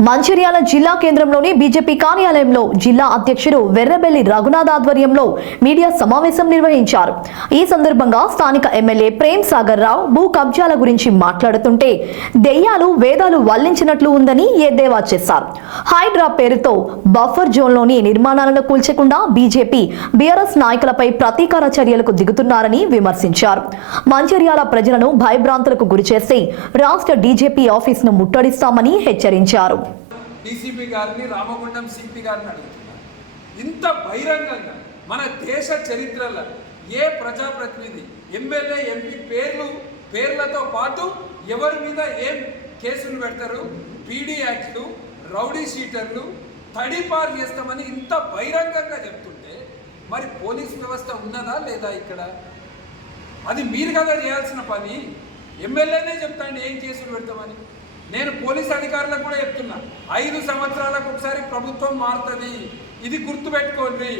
మంచిర్యాల జిల్లా కేంద్రంలోని బీజేపీ కార్యాలయంలో జిల్లా అధ్యక్షుడు వెర్రబెల్లి రఘునాథ్ ఆధ్వర్యంలో మీడియా సమావేశం నిర్వహించారు. ఈ సందర్భంగా స్థానిక ఎమ్మెల్యే ప్రేమ్ సాగర్ రావు భూ కబ్జాల గురించి మాట్లాడుతుంటే దెయ్యాలు వేదాలు వల్లించినట్లు ఉందని ఎద్దేవా చేశారు? హైడ్రా పేరుతో బఫర్ జోన్లోని నిర్మాణాలను కూల్చకుండా బీజేపీ బీఆర్ఎస్ నాయకులపై ప్రతీకార చర్యలకు దిగుతున్నారని విమర్శించారు. మంచిర్యాల ప్రజలను భయభ్రాంతులకు గురిచేసి రాష్ట్ర డీజీపీ ఆఫీసును ముట్టడిస్తామని హెచ్చరించారు. డీసీపీ గారిని రామగుండం సిపి గారిని అడుగుతున్నారు. ఇంత బహిరంగంగా మన దేశ చరిత్రలో ఏ ప్రజాప్రతినిధి ఎమ్మెల్యే ఎంపీ పేర్లు పేర్లతో పాటు ఎవరి మీద ఏం కేసులు పెడతారు పీడీ యాక్ట్లు రౌడీ షీటర్లు తడిపారు చేస్తామని ఇంత బహిరంగంగా చెప్తుంటే మరి పోలీస్ వ్యవస్థ ఉన్నదా లేదా ఇక్కడ? అది మీరు కదా చేయాల్సిన పని. ఎమ్మెల్యేనే చెప్తాండి ఏం కేసులు పెడతామని. నేను పోలీస్ అధికారులకు కూడా చెప్తున్నా. ఐదు సంవత్సరాలకు ఒకసారి ప్రభుత్వం మారుతుంది. ఇది గుర్తుపెట్టుకోండి.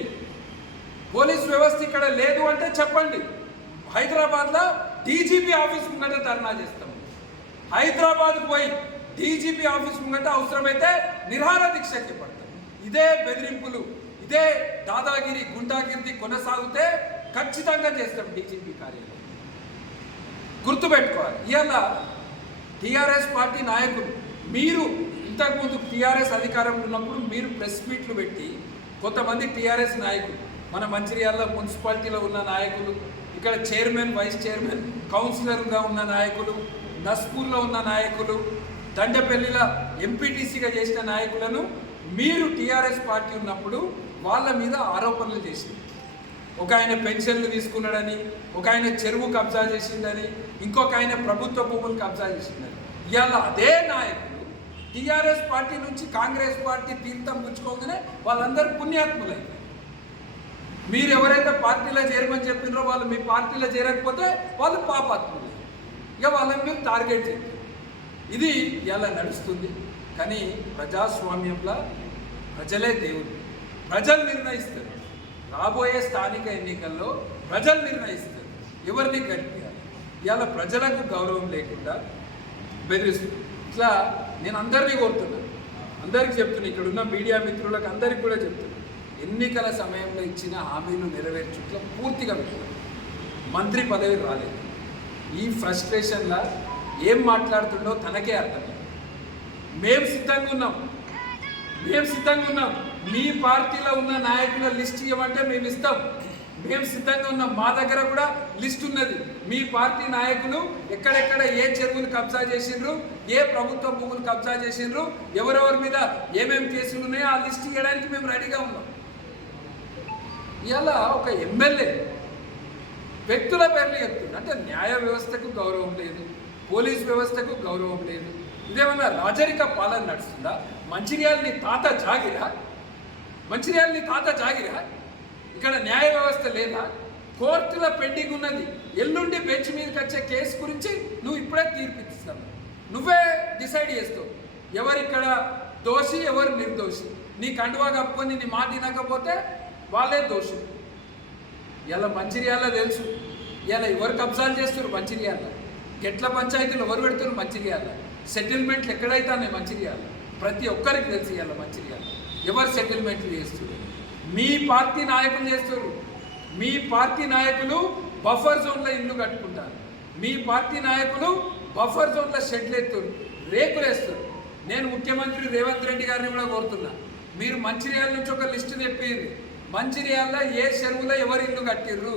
పోలీస్ వ్యవస్థ ఇక్కడ లేదు అంటే చెప్పండి. హైదరాబాద్లో డీజీపీ ఆఫీస్ ముంగట ధర్నా చేస్తాం. హైదరాబాద్కు పోయి డీజీపీ ఆఫీస్ ముంగట అవసరమైతే నిర్హార దీక్ష చేపడతాం ఇదే బెదిరింపులు. ఇదే దాదాగిరి గుండాగిరి కొనసాగితే ఖచ్చితంగా చేస్తాం డీజీపీ కార్యాలయం. గుర్తుపెట్టుకోవాలి. ఇవాళ టీఆర్ఎస్ పార్టీ నాయకులు మీరు ఇంతకుముందు టీఆర్ఎస్ అధికారంలో ఉన్నప్పుడు మీరు ప్రెస్ మీట్లు పెట్టి కొంతమంది టీఆర్ఎస్ నాయకులు మన మంచిర్యాలలో మున్సిపాలిటీలో ఉన్న నాయకులు ఇక్కడ చైర్మన్ వైస్ చైర్మన్ కౌన్సిలర్గా ఉన్న నాయకులు నస్పూర్లో ఉన్న నాయకులు దండపల్లిలో ఎంపీటీసీగా చేసిన నాయకులను మీరు టీఆర్ఎస్ పార్టీ ఉన్నప్పుడు వాళ్ళ మీద ఆరోపణలు చేసింది ఒక ఆయన పెన్షన్లు తీసుకున్నాడని ఒక ఆయన చెరువు కబ్జా చేసిందని ఇంకొక ఆయన ప్రభుత్వ భూములు కబ్జా చేసిందని. ఇవాళ అదే నాయకులు టీఆర్ఎస్ పార్టీ నుంచి కాంగ్రెస్ పార్టీ తీర్థం పుచ్చుకోగానే వాళ్ళందరూ పుణ్యాత్ములైంది మీరు ఎవరైతే పార్టీలో చేరమని చెప్పినారో వాళ్ళు మీ పార్టీలో చేరకపోతే వాళ్ళు పాపాత్ములు. ఇక వాళ్ళని మీరు టార్గెట్ చేయండి ఇది ఇలా నడుస్తుంది. కానీ ప్రజాస్వామ్యంలో ప్రజలే దేవుడు ప్రజలు నిర్ణయిస్తారు. రాబోయే స్థానిక ఎన్నికల్లో ప్రజలు నిర్ణయిస్తారు. ఎవరిని గడిపేయాలి ఇవాళ ప్రజలకు గౌరవం లేకుండా బెదిరిస్తుంది. ఇట్లా నేను అందరినీ కోరుతున్నాను అందరికీ చెప్తున్నాను ఇక్కడ ఉన్న మీడియా మిత్రులకు అందరికీ కూడా చెప్తున్నాను ఎన్నికల సమయంలో ఇచ్చిన హామీలు నెరవేర్చుట్లో పూర్తిగా పెట్టారు మంత్రి పదవి రాలేదు. ఈ ఫ్రస్ట్రేషన్లో ఏం మాట్లాడుతుండో తనకే అర్థమైంది. మేము సిద్ధంగా ఉన్నాం. మేము సిద్ధంగా ఉన్నాం. మీ పార్టీలో ఉన్న నాయకుల లిస్ట్ ఇవ్వమంటే మేము ఇస్తాం. మేము సిద్ధంగా ఉన్నాం. మా దగ్గర కూడా లిస్ట్ ఉన్నది. మీ పార్టీ నాయకులు ఎక్కడెక్కడ ఏ చెరువులు కబ్జా చేసిండ్రు ఏ ప్రభుత్వ భూములు కబ్జా చేసిండ్రు ఎవరెవరి మీద ఏమేమి కేసులు ఉన్నాయో ఆ లిస్ట్ ఇవ్వడానికి మేము రెడీగా ఉన్నాం. ఇలా ఒక ఎమ్మెల్యే వ్యక్తుల పేర్లు చెప్తుంది అంటే న్యాయ వ్యవస్థకు గౌరవం లేదు పోలీస్ వ్యవస్థకు గౌరవం లేదు. ఇదేమన్నా రాజరిక పాలన నడుస్తుందా? మంచిర్యాలని తాత జాగిరా? మంచిర్యాలని తాత జాగిరా? ఇక్కడ న్యాయ వ్యవస్థ లేదా? కోర్టులో పెండింగ్ ఉన్నది. ఎల్లుండి బెంచ్ మీదకి వచ్చే కేసు గురించి నువ్వు ఇప్పుడే తీర్పిస్తావు. నువ్వే డిసైడ్ చేస్తావు. ఎవరిక్కడ దోషి ఎవరు నిర్దోషి? నీ కండువా కప్పుకొని నీ మాట తినకపోతే వాళ్ళే దోషులు. ఇలా మంచిర్యాల తెలుసు. ఇలా ఎవరు కబ్జాలు చేస్తారు మంచిర్యాల గెట్ల పంచాయతీలు ఎవరు పెడుతున్నారు మంచిర్యాల సెటిల్మెంట్లు ఎక్కడైతే మంచిర్యాల ప్రతి ఒక్కరికి తెలుసు ఇలా మంచిర్యాల ఎవరు సెటిల్మెంట్లు చేస్తారు మీ పార్టీ నాయకులు చేస్తారు మీ పార్టీ నాయకులు బఫర్ జోన్లో ఇల్లు కట్టుకుంటారు. మీ పార్టీ నాయకులు బఫర్ జోన్లో షెడ్లు ఎత్తారు రేకులు వేస్తారు. నేను ముఖ్యమంత్రి రేవంత్ రెడ్డి గారిని కూడా కోరుతున్నా. మీరు మంచిర్యాల నుంచి ఒక లిస్టు తెప్పింది మంచిర్యాలలో ఏ చెరువులో ఎవరు ఇల్లు కట్టిర్రు?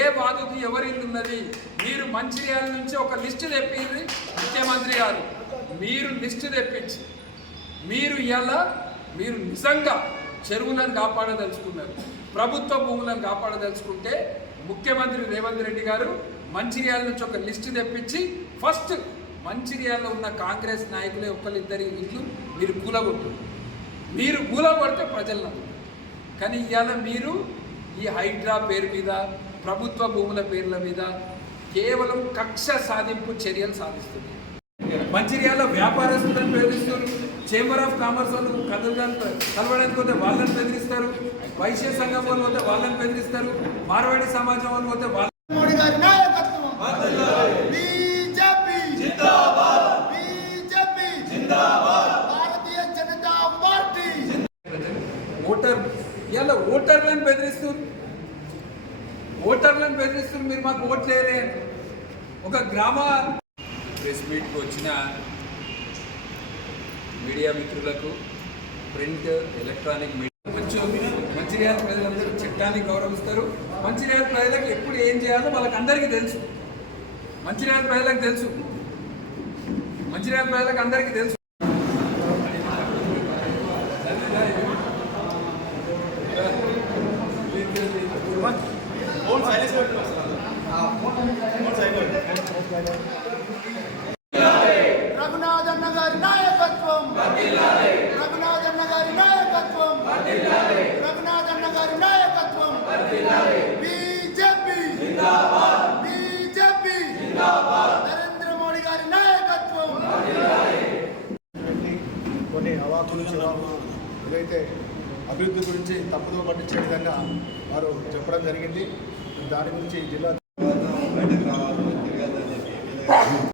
ఏ బాధకు ఎవరి ఇల్లు ఉన్నది? మీరు మంచిర్యాల నుంచి ఒక లిస్టు తెప్పింది ముఖ్యమంత్రి గారు. మీరు లిస్టు తెప్పించి మీరు ఇలా మీరు నిజంగా చెరువులను కాపాడదలుచుకున్నారు ప్రభుత్వ భూములను కాపాడదలుచుకుంటే ముఖ్యమంత్రి రేవంత్ రెడ్డి గారు మంచిర్యాల నుంచి ఒక లిస్టు తెప్పించి ఫస్ట్ మంచిర్యాలలో ఉన్న కాంగ్రెస్ నాయకులే ఒకరిద్దరి ఇల్లు మీరు కూలగొట్టు. మీరు కూలగొడితే ప్రజలు నమ్ముతారు. కానీ ఇవాళ మీరు ఈ హైడ్రా పేరు మీద ప్రభుత్వ భూముల పేర్ల మీద కేవలం కక్ష సాధింపు చర్యలు సాధిస్తుంది మంచిర్యాల వ్యాపారస్తులను పేరుస్తున్నారు చేంబర్ ఆఫ్ కామర్స్ వాళ్ళు కదలడానికి కలవడానికి పోతే వాళ్ళని బెదిరిస్తారు. వైశ్య సంఘం వాళ్ళు పోతే వాళ్ళని బెదిరిస్తారు. మార్వాడి సమాజం వాళ్ళు పోతే వాళ్ళు ఓటర్ ఇలా ఓటర్లను బెదిరిస్తూ ఓటర్లను బెదిరిస్తూ మీరు మాకు ఓట్లేలే ఒక గ్రామ ప్రెస్ మీట్కి వచ్చిన మీడియా మిత్రులకు ప్రింట్ ఎలక్ట్రానిక్ మీడియా మంచి మంచిర్యాల ప్రజలందరూ చట్టాన్ని గౌరవిస్తారు. మంచిర్యాల ప్రజలకు ఎప్పుడు ఏం చేయాలో వాళ్ళకి అందరికీ తెలుసు మంచిర్యాల ప్రజలకు తెలుసు. మంచిర్యాల ప్రజలకు అందరికీ తెలుసు. రఘునాథన్న గారి నాయకత్వం రఘునాథన్న గారి నాయకత్వం. రఘునాథన్న గారి నాయకత్వం. బీజేపీ. బీజేపీ. నరేంద్ర మోడీ గారి నాయకత్వం. కొన్ని అవాకులు ఏదైతే అభివృద్ధి గురించి తప్పుదో పట్టించే విధంగా వారు చెప్పడం జరిగింది. దాని గురించి జిల్లా